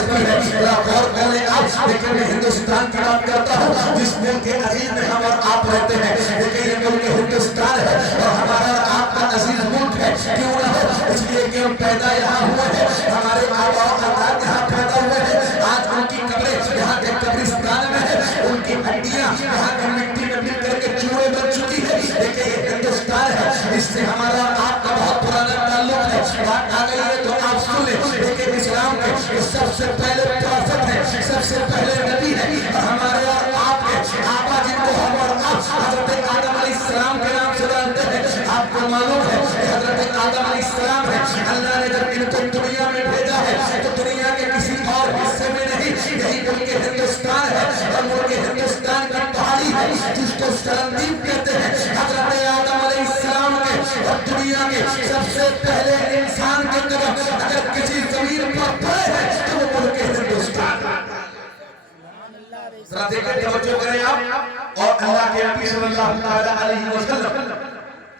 بڑھتی ہے. ذرا غور کر لیں آپ. لیکن میں ہندوستان کی بات کرتا ہوں جس ملک کے عزیز میں ہم اور آپ رہتے ہیں. لیکن یہ ملک ہندوستان ہے اور ہمارا اور آپ کا عزیز ملک ہے. کیوں نہ ہو؟ اس لیے کہ ہم پیدا یہاں ہوئے ہیں, ہمارے آبا و اجداد یہاں پیدا ہوئے ہیں. آج ان کی قبریں یہاں کے قبرستان میں ہے, ان کی ہڈیاں یہاں کی مٹی میں مل کر کے چوہے بن چکی ہے. لیکن یہ ہندوستان ہے, اس سے ہمارا آپ کا بہت پرانا تعلق ہے. بات آ گئی ہے تو آپ سن لیں. لیکن اسلام کے سب سے پہلے پروفٹ ہے, سب سے پہلے نبی ہے, اور ہمارے اور آپ کے آبا جن کو ہم اور آپ حضرت آدم علیہ السلام کے نام سے جانتے ہیں. آپ کو معلوم ہے کہ حضرت آدم علیہ السلام ہے, اللہ نے جب ان کو دنیا میں بھیجا ہے تو دنیا کے کسی اور حصے میں نہیں, یہی ملک ہندوستان ہے. اور ملک ہندوستان کی پہاڑی ہے جس کو سرندیپ کہتے ہیں. حضرت آدم علیہ السلام کے اور دنیا کے سب سے پہلے انسان کے قدم اگر کسی زمین پر پڑے ہیں تو وہ ملک ہندوستان. ذرا دیکھیں, توجہ کریں آپ. اور اللہ کے نبی صلی اللہ علیہ وسلم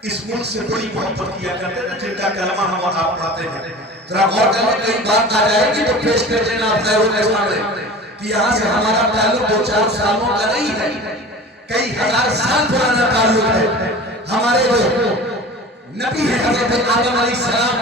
اس ملک سے بڑی محبت کیا کرتے ہیں جن کا کلمہ ہم اور آپ پڑھتے ہیں. ذرا غور کریں, کئی بات آ جائے گی تو پیش کر دینا آپ غیروں کے سامنے کہ یہاں سے ہمارا تعلق 2-4 سالوں کا نہیں ہے, کئی ہزار سال پرانا تعلق ہے. ہمارے جو نبی ہیں حضرت آدم علیہ السلام,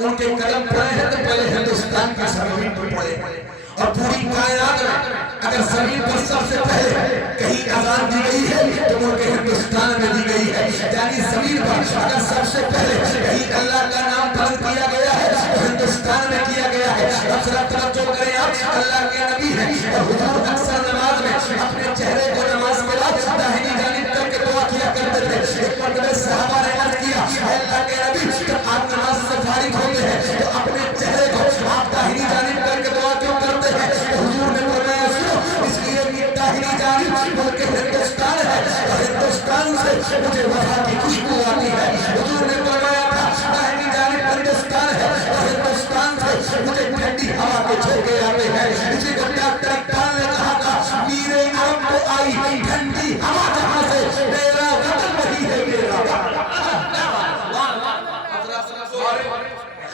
ان کے قدم پڑے ہیں تو پہلے ہندوستان کی زمین پر پڑے ہیں. اور پوری کائنات میں اگر زمین پر سب سے پہلے کہیں اذان دی گئی ہے تو ملک ہندوستان میں دی گئی ہے. یعنی زمین پر اگر سب سے پہلے کہیں اللہ کا نام بلند کیا گیا ہے تو ہندوستان میں کیا گیا ہے. اب ذرا توجہ کریں آپ, اللہ کے نبی ہیں اور حضور اکثر نماز میں اپنے چہرے کو نماز کے بعد داہنی جانب کر کے دعا کیا کرتے تھے. ایک مرتبہ صحابہ نے عرض کیا, اے اللہ کے نبی جب آپ نماز سے فارغ ہوتے ہیں تو اپنے چہرے کو آپ داہنی جانب کر کے دعا کیوں کرتے ہیں؟ حضور نے فرمایا سنو, اس لیے کہ داہنی جانب ملک ہندوستان ہے اور ہندوستان سے مجھے وفا کی خوشبو آتی ہے. حضور نے فرمایا تھا داہنی جانب ہندوستان ہے اور ہندوستان سے مجھے ٹھنڈی ہوا کے جھونکے آتے ہیں. اسی کو ڈاکٹر اقبال نے کہا تھا, میرے عرب کو آئی ٹھنڈی ہوا جہاں سے میرا وطن وہی ہے میرا.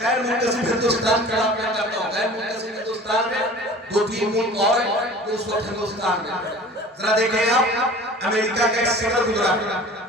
غیر منتظم ہندوستان کا نام میں کرتا ہوں. غیر منتظم ہندوستان میں 2-3 ملک اور ہیں جو اس وقت ہندوستان میں. ذرا دیکھیں آپ, امریکہ کا ایک صدر گزرا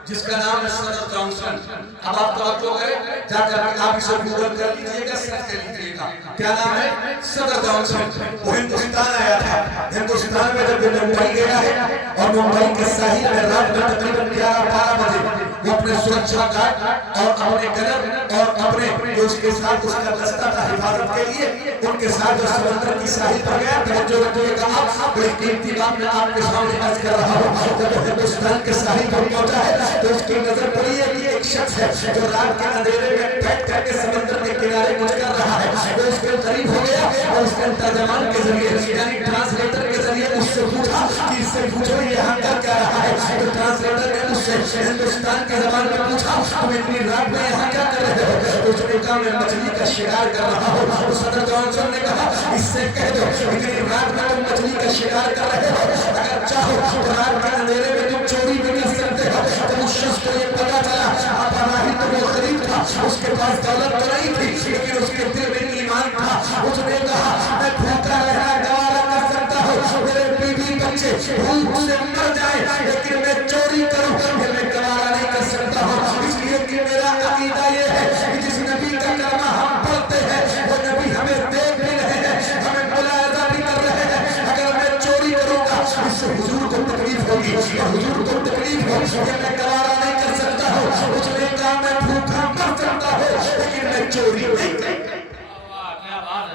جس کا نام ہے صدر جانسن. اب آپ توجہ کریں, جا کر کے آپ اسے گوگل کر لیجئے گا, سرچ کر لیجئے گا, کیا نام ہے؟ صدر جانسن. وہ ہندوستان آیا تھا. ہندوستان میں جب وہ ممبئی گیا ہے اور ممبئی کے ساحل میں رات میں تقریباً 11-12 بجے وہ اپنے سرکشا گارڈ اور اپنے گنر اور اپنے جو اس کے ساتھ اس کا دستہ تھا حفاظت کے لیے, ان کے ساتھ جو سمندر کی ساحل پر گیا. توجہ رکھیے گا آپ, بڑی قیمتی بات میں آپ کے سامنے عرض کر رہا ہوں. جب وہ ہندوستان کے ساحل پر پہنچا ہے تو اس کی نظر پڑی ہے کہ ایک شخص ہے جو رات کے اندھیرے میں بیٹھ کر کے سمندر کے کنارے کچھ کر رہا ہے. وہ اس کے قریب ہو گیا اور اس نے ترجمان کے ذریعے یعنی ٹرانسلیٹر کے ذریعے اس سے پوچھا کہ اس سے پوچھو یہ یہاں کر کیا رہا ہے. تو ٹرانسلیٹر نے اس سے ہندوستان کے زبان میں پوچھا, تم اتنی رات میں یہاں کیا کر رہے ہو؟ تو اس نے کہا میں مچھلی کا شکار کر رہا ہوں. تو صدر جانسن نے کہا اس سے کہہ دو اتنی رات میں تم مچھلی کا شکار کر رہے ہو, اگر چاہو تو رات کے اندھیرے میں تم چوری بھی کر سکتے ہو. تو اس شخص کو یہ پتا چلا اپراہی تو وہ غریب تھا, اس کے پاس دولت تو نہیں تھی لیکن اس کے دل میں ایمان تھا. اس نے کہا میں بھوکا رہنا گوارا کر سکتا ہوں, میرے بیوی بچے بھوک سے مر جائیں, لیکن میں چوری کروں یہ میں گوارا نہیں کر سکتا ہوں. اس لیے کہ میرا عقیدہ یہ ہے کہ جس نبی کا کلمہ ہم پڑھتے ہیں وہ نبی ہمیں دیکھ بھی رہے ہیں, ہمیں ملاحظہ بھی کر رہے ہیں. اگر میں چوری کروں گا اس سے حضور کو تکلیف ہوگی, اور حضور کو تکلیف ہوگی یہ میں گوارا نہیں کر سکتا ہوں. اس نے کہا میں بھوکا مر سکتا ہوں لیکن میں چوری نہیں کروں.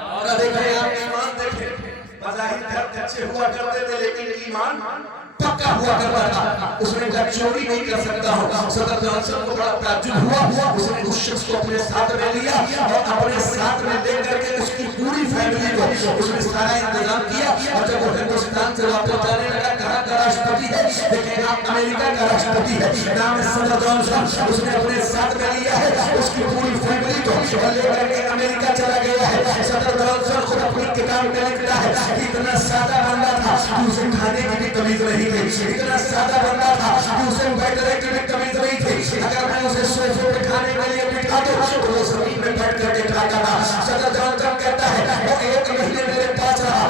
اور دیکھیں آپ ایمان دیکھیں, بظاہر گھر اچھے ہوا کرتے تھے لیکن ایمان پکا ہوا کرتا تھا. اس نے کہا چوری نہیں کر سکتا ہوں. صدر جانسن کو بڑا تعجب ہوا, اس نے اس شخص کو اپنے ساتھ میں لیا اور اپنے ساتھ میں لے کر کے اس کی پوری فیملی کو اس نے سارا انتظام کیا. اور جب وہ ہندوستان سے واپس جانے لگا, کہاں کا راشٹرپتی ہے؟ دیکھیں آپ, امریکہ کا راشٹرپتی ہے, نام ہے صدر جانسن. اس نے اپنے ساتھ میں لیا ہے اس کی پوری فیملی کو اور لے کر کے امریکہ چلا گیا ہے. صدر جانسن خود اپنی کتاب میں لکھتا ہے اتنا سادہ بندہ تھا کہ اسے کھانے کی بھی تمیز نہیں تھی, اتنا سادہ بندہ تھا کہ اسے بیٹھنے کی بھی تمیز نہیں تھی. اگر میں اسے سوفے پہ کھانے کے لیے بٹھا دوں تو وہ زمین میں بیٹھ کر کے کھاتا تھا. صدر جانسن کہتا ہے وہ 1 مہینے میرے پاس رہا,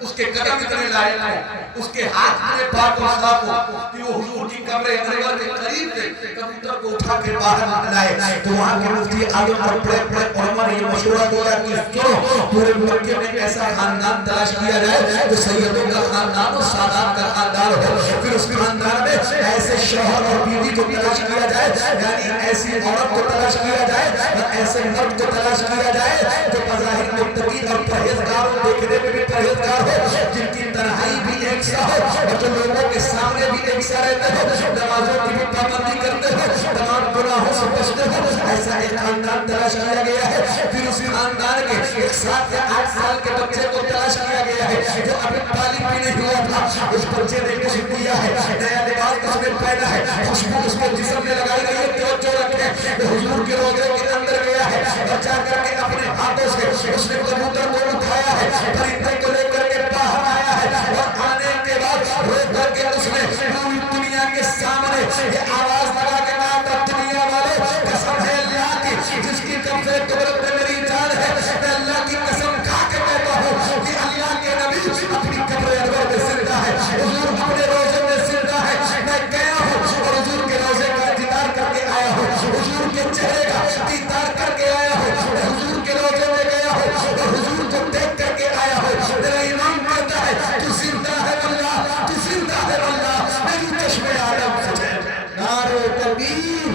اس کے قدم اتنے لائق ہو، اس کے ہاتھ اتنے پاک و صاف ہو کہ وہ حضور کی قبر انور کے قریب سے کبوتر کو اٹھا کے باہر لائے. تو وہاں کے مفتی اعظم اور بڑے علماء نے یہ مشورہ دیا کہ سنو پورے مکے میں ایسا خاندان تلاش کیا جائے جو سیدوں کا خاندان اور سادات کا خاندان ہو. پھر اس خاندان میں ایسے شوہر اور بیوی کو تلاش کیا جائے، یعنی ایسی عورت کو تلاش کیا جائے اور ایسے مرد کو تلاش کیا جائے جو بظاہر متقی اور پرہیزگار ہو، دیکھنے میں بھی پرہیزگار ہو، جن کی تنہائی بھی ایک سا ہو اور جو لوگوں کے سامنے بھی ایک سا رہتے ہو، نمازوں کی بھی پابندی کرتے ہو، تمام گناہوں سے بچتے ہو. ایسا ایک خاندان تلاش کیا گیا ہے. پھر اس خاندان کے ایک 7 یا 8 سال کے بچے کو تلاش کیا گیا ہے جو ابھی بالغ بھی نہیں ہوا تھا. اس بچے نے کچھ دیا ہے، نیا لباس اس میں پہنا ہے، خوشبو اس کے جسم میں لگائی گئی ہے. توجہ رکھیں، حضور کے روضے کے اندر گیا ہے اور جا کر کے اپنے ہاتھوں سے اس نے کبوتر کو اٹھایا ہے، پرندے کو لے کر کے باہر آیا ہے اور آنے کے بعد رو کر کے اس نے پوری دنیا کے سامنے یہ آواز لگا کے کہا تھا، دنیا والے قسم ہے اللہ کی جس کی قبض قدرت میں میری جان ہے، میں اللہ کی قسم کھا کے کہتا ہوں کہ اللہ کے نبی اپنی قبر انور میں زندہ ہے، حضور اپنے روزے میں زندہ ہے. میں گیا ہوں اور حضور کے روزے کا دیدار کر کے آیا ہوں، حضور کے چہرے کا دیدار کر کے آیا ہوں، حضور کے روزے میں گیا ہوں اور حضور کو دیکھ کر کے آیا ہوں. میرا ایمان کہتا ہے تو زندہ ہے اللہ، تو زندہ ہے اللہ. میری چشمے عالم سے نعرہ تکبیر،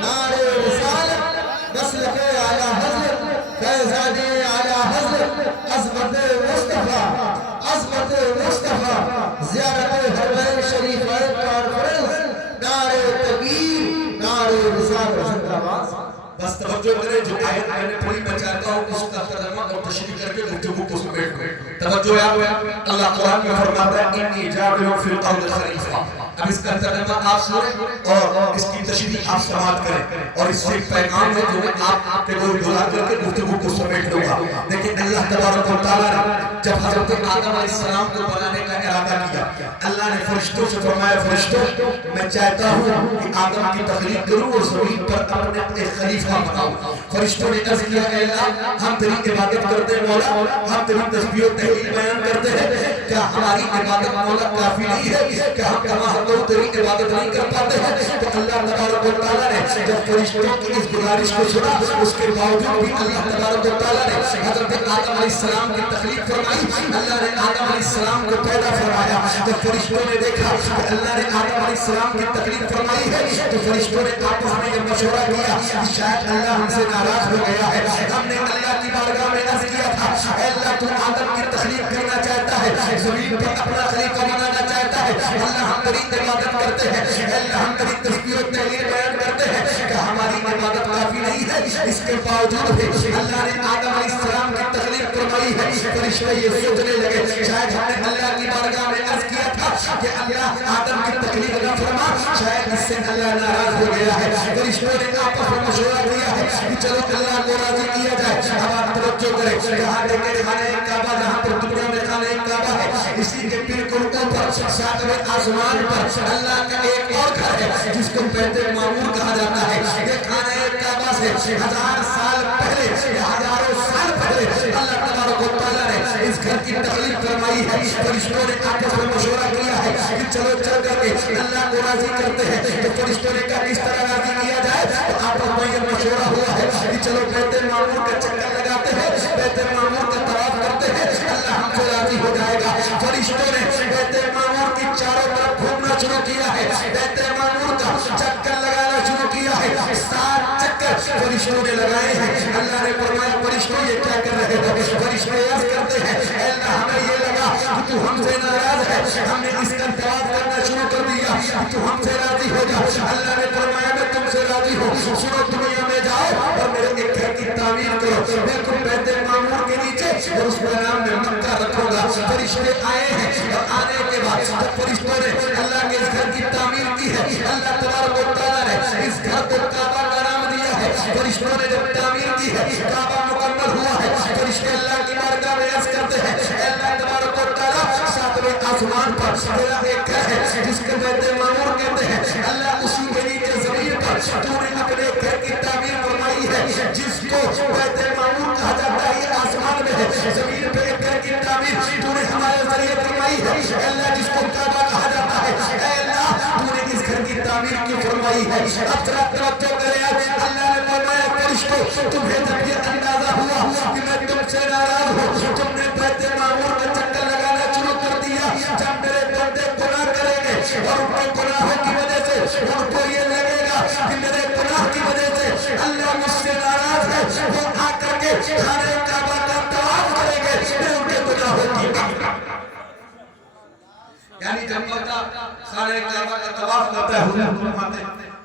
نعرہ رسالت، مسلک اعلیٰ حضرت، فیضان اعلیٰ حضرت، عظمت مصطفیٰ، عظمت مصطفیٰ، زیارت حرمین شریفین کانفرنس، نعرہ تکبیر، نعرہ رسالت. بس توجہ کریں، جو آیت میں نے پوری میں چاہتا ہوں اس کا ترجمہ اور تشریح کر کے گفتگو کو سمیٹ دوں. توجہ ہے، اللہ قرآن میں فرماتا ہے انی جاعل فی الارض خلیفہ. اب اس کا ترجمہ آپ سنیں اور اس کی تشریح آپ سماعت کریں اور اس سے ایک پیغام ہے جو میں آپ کے گوش گزار کر کے گفتگو کو سمیٹ دوں گا. لیکن اللہ تبارک و تعالیٰ نے جب حضرت آدم علیہ السلام کو بنانے کا ارادہ کیا، اللہ نے فرشتوں سے فرمایا فرشتوں میں چاہتا ہوں کہ آدم کی تخلیق کروں اور زمین پر اپنے ایک خلیفہ بناؤں. فرشتوں نے عرض کیا اے اللہ ہم تیری عبادت کرتے ہیں مولا، ہم تیری تسبیح و تحلیل بیان کرتے ہیں، کیا ہماری عبادت مولا کافی نہیں ہے؟ کیا ہم کما تو تیری عبادت نہیں کر پاتے ہیں؟ تو اللہ تبارک و تعالیٰ نے جب فرشتوں کی اس گزارش کو سنا، اس کے باوجود بھی اللہ تبارک و تعالیٰ نے حضرت آدم علیہ السلام کی تخلیق فرمائی. اللہ نے آدم علیہ السلام کو پیدا فرمایا. جب فرشتوں نے دیکھا کہ اللہ نے آدم علیہ السلام کی تخلیق فرمائی ہے تو فرشتوں نے آپس میں یہ مشورہ کیا کہ شاید اللہ ہم سے ناراض ہو گیا ہے. ہم نے اللہ کی بارگاہ میں عرض کیا تھا اے اللہ تو آدم کی تخلیق کرنا چاہتا ہے، زمین پر اپنا خلیفہ بنانا چاہتا ہے، اللہ ہم تیری عبادت کرتے ہیں، اللہ ہم تیری تسبیح و تحلیل بیان کرتے ہیں، کہ ہماری عبادت کافی نہیں ہے؟ اس کے باوجود بھی اللہ نے آدم علیہ السلام کی تخلیق فرمائی ہے. فرشتے یہ سوچنے لگے شاید ہم نے اللہ کی بارگاہ میں عرض کیا تھا کہ اللہ آدم کی تخلیق نہ فرما، شاید اس سے اللہ ناراض ہو گیا ہے. فرشتوں نے آپس میں مشورہ کیا ہے کہ چلو اللہ کو راضی کیا جائے. اب آپ توجہ کریں، جہاں دیکھیں خانہ کعبہ، جہاں پر دنیا میں خانہ کعبہ ہے، اسی کے بالکل اوپر 7ویں آسمان پر اللہ کا ایک اور گھر ہے جس کو بیت معمور کہا جاتا ہے. یہ خانہ کعبہ سے 1000 سال پہلے یا ہزاروں سال پہلے اللہ تبارک و تعالیٰ نے اس گھر کی تخلیق فرمائی ہے. فرشتوں نے آپس میں مشورہ کیا ہے کہ چلو چل کر کے اللہ کو راضی کرتے ہیں. تو فرشتوں نے کہا کس طرح راضی کیا جائے؟ تو آپس میں یہ مشورہ ہوا ہے کہ چلو بیت معمور کا چکر لگاتے ہیں، بیت معمور کا طواف کرتے ہیں، اللہ ہم سے راضی ہو جائے گا. فرشتوں نے بیت معمور کی چاروں طرف گھومنا شروع کیا ہے، بیت معمور کا چکر لگانا شروع کیا ہے. 7 چکر فرشتوں نے لگائے ہیں. اللہ نے فرمایا فرشتوں یہ کیا کر رہے ہو؟ فرشتے عرض کرتے ہیں اے اللہ ہمیں یہ لگا کہ تو ہم سے ناراض ہے، ہم نے اس کا طواف کرنا شروع کر دیا کہ تو ہم سے راضی ہو جا. اللہ نے فرمایا میں تم سے راضی ہوں، سنو دنیا میں جاؤ اور میرے ایک گھر کی تعمیر کرو، بالکل بیت معمور کے نیچے، اور اس کا نام میں مکہ رکھوں گا. فرشتے آئے ہیں اور آنے کے بعد جب فرشتوں نے اللہ کے اس گھر کی تعمیر کی ہے، اللہ تبارک و تعالیٰ نے اس گھر کو کعبہ کا نام دیا ہے. فرشتوں نے جب تعمیر کی ہے، کعبہ مکمل ہوا ہے. فرشتے اللہ کی بارگاہ میں عرض کرتے ہیں اے اللہ تبارک و تعالیٰ 7ویں آسمان پر تیرا ایک گھر ہے جس کو بیت معمور کہتے ہیں. اللہ اسی کے نیچے زمین پر تو نے اپنے گھر کی تعمیر فرمائی ہے جس کو بیت معمور کہا جاتا ہے. یہ آسمان میں ہے، زمین پہ ایک گھر کی تعمیر تو نے ہمارے کی فرمائی ہے. اب ذرا توجہ کریں. اللہ نے فرمایا فرشتوں تمہیں جب یہ اندازہ ہوا کہ میں تم سے ناراض ہوں, تم نے بیت معمور کا چکر لگانا شروع کر دیا. جب میرے بندے گناہ کریں گے اور ان کے گناہوں کی وجہ سے ان کو یہ لگے گا کہ میرے گناہ کی وجہ سے اللہ مجھ سے ناراض ہے, وہ آ کر کے خانہ کعبہ کا طواف کریں گے, میں ان کے گناہوں کی یعنی جب بندہ خانہ کعبہ کا طواف کرتا ہے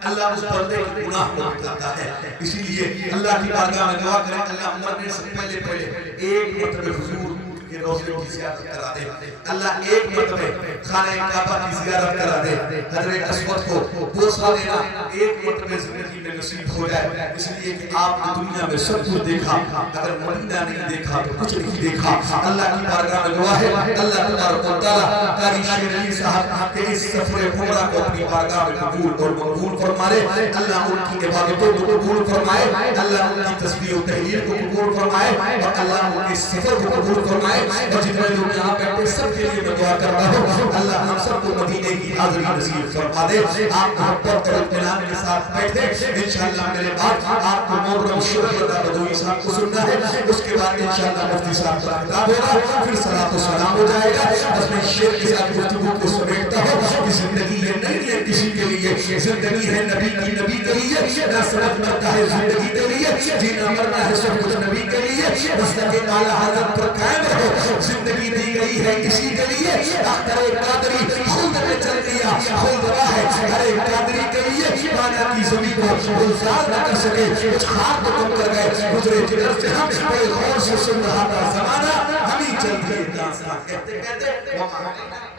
اللہ اس بندے کے گناہ کو مٹاتا ہے. اسی لیے اللہ کی بارگاہ میں دعا کریں اللہ مرنے سے پہلے ایک مرتبہ حضور کے روضے کی زیارت کرا دے. اللہ ایک مرتبہ خانہ کعبہ کی زیارت کرا دے. حضرت اسود کو بوسہ دینا ایک مرتبہ زندگی میں نصیب ہو جائے. اس لیے کہ آپ نے دنیا میں سب کچھ دیکھا, اگر مدینہ نہیں دیکھا تو کچھ نہیں دیکھا. اللہ کی بارگاہ میں دعا ہے اللہ تبارک و تعالیٰ قاری شیر علی صاحب کے اس سفر عمرہ کو اپنی بارگاہ میں قبول اور مقبول فرمائے. اللہ ان کی عبادتوں کو قبول فرمائے, اللہ ان کی تسبیح و تحلیل کو قبول فرمائے, اور اللہ ان کے سفر کو قبول فرمائے. اور جتنے لوگ یہاں بیٹھے سب کے لیے میں دعا کرتا ہوں اللہ ہم سب کو مدینے کی حاضری نصیب فرما دے. آپ محبت اور اطمینان کے ساتھ بیٹھے انشاءاللہ میرے بعد آپ کو محرم شریف بدوی صاحب کو سننا ہے. اس کے بعد انشاءاللہ مفتی صاحب کا خطاب ہوگا, پھر صلاۃ و سلام ہو جائے گا. بس میں شیر کے ساتھ گفتگو کو سمیٹتا ہوں کہ زندگی یہ نہیں ہے کسی کے لیے, زندگی ہے نبی کی نبی کے لیے. نہ صرف مرتا ہے زندگی کے لیے, جینا مرنا ہے سب کچھ نبی کے لیے. مسلک اعلیٰ حضرت پر قائم رہو, زندگی دی گئی ہے اسی کے لیے. اختر قادری خود میں چل دیا, خود راہ ہے ہر ایک قادری کے لیے. مانا کی زمین کو گلزار نہ کر سکے, کچھ خاک تو کم کر گئے گزرے جگر سے ہم بڑے غور سے سن رہا تھا زمانہ, ہمیں چل دیے داستان کہتے کہتے